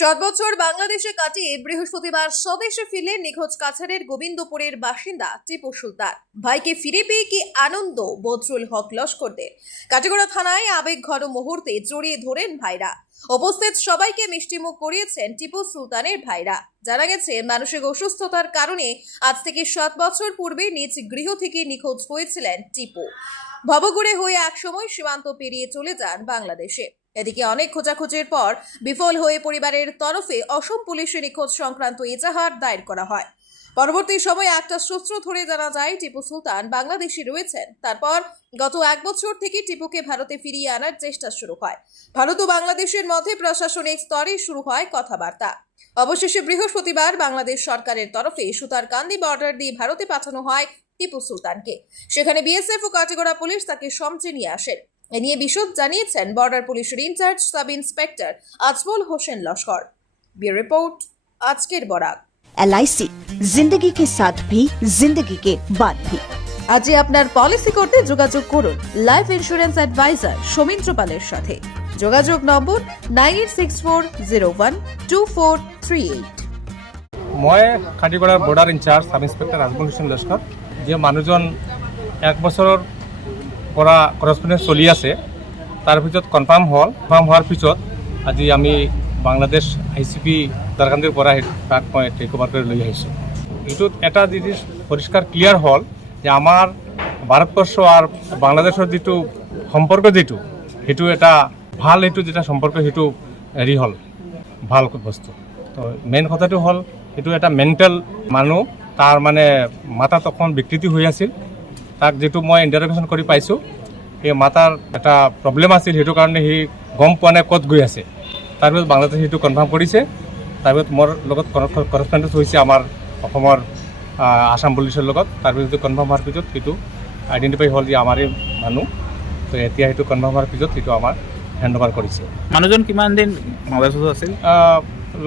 7 বছর বাংলাদেশে কাটিয়ে বৃহস্পতিবার স্বদেশে ফিরলেন নিখোঁজ কাছাড়ের গোবিন্দপুরের বাসিন্দা টিপু সুলতান। ভাইকে ফিরে পেয়ে কি আনন্দ বদরুল হক লস্করদের। কাটিগড়া থানায় আবেগঘন মুহূর্তে জড়িয়ে ধরেন ভাইরা। উপস্থিত সবাইকে মিষ্টিমুখ করিয়েছেন টিপু সুলতানের ভাইরা। জানা গেছে, মানসিক অসুস্থতার কারণে আজ থেকে 7 বছর পূর্বে নিজ গৃহ থেকে নিখোঁজ হয়েছিলেন টিপু। ভবঘুরে হয়ে একসময় সীমান্ত পেরিয়ে চলে যান বাংলাদেশে। এদিকে অনেক খোঁজাখুঁজির পর বিফল হয়ে পরিবারের তরফে অসম পুলিশে নিখোঁজ সংক্রান্ত এজাহার দায়ের করা হয়। পরবর্তী সময়ে একটা সূত্র ধরে জানা যায় টিপু সুলতান বাংলাদেশে রয়েছেন। তারপর গত 1 বছর থেকে টিপুকে ভারতে ফিরিয়ে আনার চেষ্টা শুরু হয়। ভারত ও বাংলাদেশের মধ্যে প্রশাসনিক স্তরে শুরু হয় কথাবার্তা। অবশেষে বৃহস্পতিবার বাংলাদেশ সরকারের তরফে সুতারকান্দি বর্ডার দিয়ে ভারতে পাঠানো হয় টিপু সুলতানকে। সেখানে বিএসএফ ও কাটিগড়া পুলিশ তাকে সমঝে নিয়ে আসেন। এ নিয়ে বিশদ জানিয়েছেন বর্ডার পুলিশের incharge sub inspector Ajmal Hossain Laskar. Bureau report, আজকের বরাক। LIC जिंदगी के साथ भी जिंदगी के बाद भी। আজই আপনার পলিসি করতে যোগাযোগ করুন লাইফ ইন্স্যুরেন্স অ্যাডভাইজার সৌমিত্র পালের সাথে। যোগাযোগ নম্বর 9864012438। মই কাটিগড়ার border in-charge sub inspector Ajmal Hossain Laskar. যে মানুষজন 1 বছৰৰ পৰা করসপন্ডেন্স চলি আছে, তার পিছত কনফার্ম হওয়ার পিছত আজি আমি বাংলাদেশ ICP সুতারকান্দিৰ পৰা তাক মই টেক ওভাৰ কৰি লৈ আহিছোঁ। এইটোত এটা জিনিস পরিষ্কার ক্লিয়ার হল যে আমার ভারতবর্ষ আর বাংলাদেশের যেটো সম্পর্ক সেইটো এটা ভাল, সেইটো যেটা সম্পর্ক সেইটো হেৰি হল ভাল বস্তু। তো মেইন কথাটো হল এইটো এটা মেণ্টেল মানুহ, তাৰ মানে মাথাত অকণ বিকৃতি হৈ আছিল। তাক যেটো মই ইণ্টাৰভিউশ্যন কৰি পাইছোঁ, সেই মাথাৰ এটা প্ৰব্লেম আছিল, সেইটো কাৰণে সি গম পোৱা নাই ক'ত গৈ আছে। তাৰপিছত বাংলাদেশে সেইটো কনফাৰ্ম কৰিছে। তাৰপিছত মোৰ লগত করসপন্ডেন্স হৈছে আমাৰ অসমৰ আসাম পুলিচৰ লগত। তাৰপিছত কনফাৰ্ম হোৱাৰ পিছত সেইটো আইডেণ্টিফাই হ'ল যে আমাৰে মানুহ। তো এতিয়া সেইটো কনফাৰ্ম হোৱাৰ পিছত সেইটো আমাৰ হেণ্ড অভাৰ কৰিছে। মানুহজন কিমান দিন বাংলাদেশত আছিল?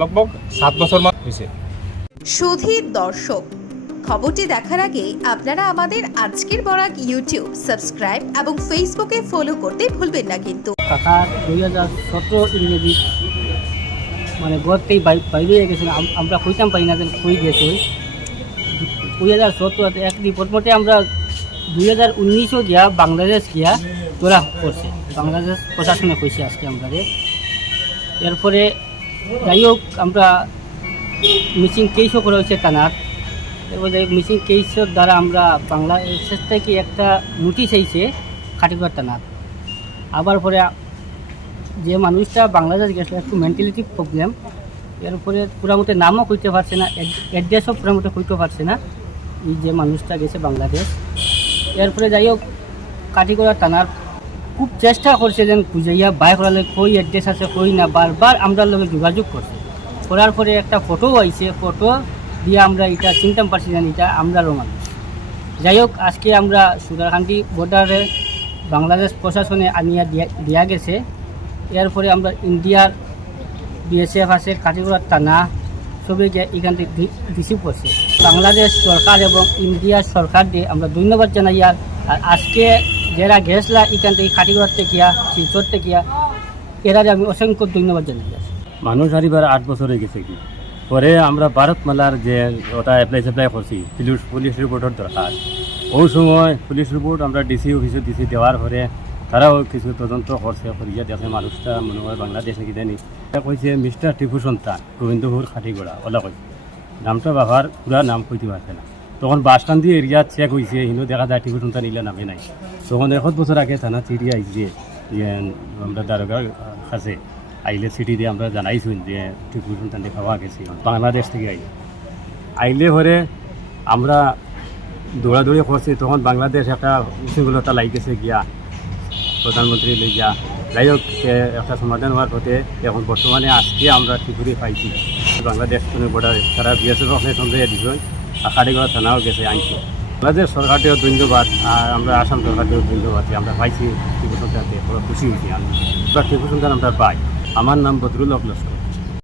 লগভগ 7 বছৰমান হৈছে। সুধীর দর্শক, খবরটি দেখার আগে আপনারা আমাদের আজকের বরাক ইউটিউব সাবস্ক্রাইব এবং ফেসবুকে ফলো করতে ভুলবেন না কিন্তু। কাকা 2017 ইংরেজি মানে ঘরতেই বাইরে গেছিল, আমরা কইতাম পাই না যে কই গেছে। 2017 একদিন প্রথমে আমরা 2019 গিয়া বাংলাদেশ গিয়া তোরা করছে, বাংলাদেশ প্রশাসনে কইছে আজকে আমরা। এরপরে যাই হোক আমরা মিসিং কেসও করা হয়েছে থানার। এবার যাই হোক মিসিং কেসের দ্বারা আমরা বাংলাদেশের থেকে একটা নোটিশ আইছে কাটিগড় থানার। আবার পরে যে মানুষটা বাংলাদেশ গেছিল একটু মেন্টালিটি প্রবলেম, এরপরে পুরামতে নামও কইতে পারছে না, অ্যাড্রেসও পুরামতে কইতে পারছে না এই যে মানুষটা গেছে বাংলাদেশ। এরপরে যাই হোক কাটিগড়া থানার খুব চেষ্টা করছে যেন খুঁজাইয়া বাই করালে কই অ্যাড্রেস আছে কই না, বারবার আমরা লোকে যোগাযোগ করছে। করার পরে একটা ফটো আইছে, ফটো দিয়ে আমরা এটা চিনতাম পারছি না এটা আমরারও মানুষ। যাই হোক আজকে আমরা সুতারকান্দি বর্ডারে বাংলাদেশ প্রশাসনে আনিয়া দেওয়া গেছে। এরপরে আমরা ইন্ডিয়ার BSF আছে, কাটিগড়া থানা সবাইকে এখান থেকে রিসিভ করছে। বাংলাদেশ সরকার এবং ইন্ডিয়ার সরকার দিয়ে আমরা ধন্যবাদ জানাই। আর আজকে যারা গেছলা এখান থেকে কাটিগড়ার থেকে শিলচর থেকে এরারে আমি অসংখ্য ধন্যবাদ জানাই। মানুষ হারিবার 8 বছর হয়ে গেছে কি পরে আমরা ভারতমালার যে ওটা অ্যাপ্লাই করছি পুলিশ রিপোর্টের দরকার। ওই সময় পুলিশ রিপোর্ট আমরা ডিসি অফিসে দিছি, দেওয়ার পরে তারাও কিছু তদন্ত করছে, করিয়া দেখে মানুষটা মনে হয় বাংলাদেশ নাকি জানি। কইছে মিস্টার টিপু সুলতান গোবিন্দপুর কাটিগড়া ওলা কইছে। নামটা বাবার পুরা নাম কইতে পারছে না। তখন বাসকান্দি এরিয়া চেক হয়েছে, হিন্দু দেখা যায় টিপু সুলতান ইলা নামে নাই। তখন 1 বছর আগে থানা চিঠি আইছে, আমরা দারোগার কাছে আইলে চিঠি দিয়ে আমরা জানাইছি যে টিপু সুলতান দেখাওয়া গেছি বাংলাদেশ থেকে আইলে পরে আমরা দৌড়াদৌড়ি করছি। তখন বাংলাদেশ একটা উশৃঙ্খলতা লাগিয়েছে গিয়া প্রধানমন্ত্রী লই গিয়া। যাই হোক একটা সমাধান হওয়ার পথে এখন বর্তমানে আজকে আমরা ত্রিপুরে পাইছি বাংলাদেশ বর্ডারে। তারা BSF সন্দেহ দিছে, কাটিগড়া থানাও গেছে আনছে। বাংলাদেশ সরকারকেও ধন্যবাদ, আর আমরা আসাম সরকারকেও ধন্যবাদ যে আমরা পাইছি টিপু সুলতানকে। বড় খুশি হয়েছি আমি, টিপু সুলতান আমরা পাই। আমার নাম বদরুল হক লস্কর।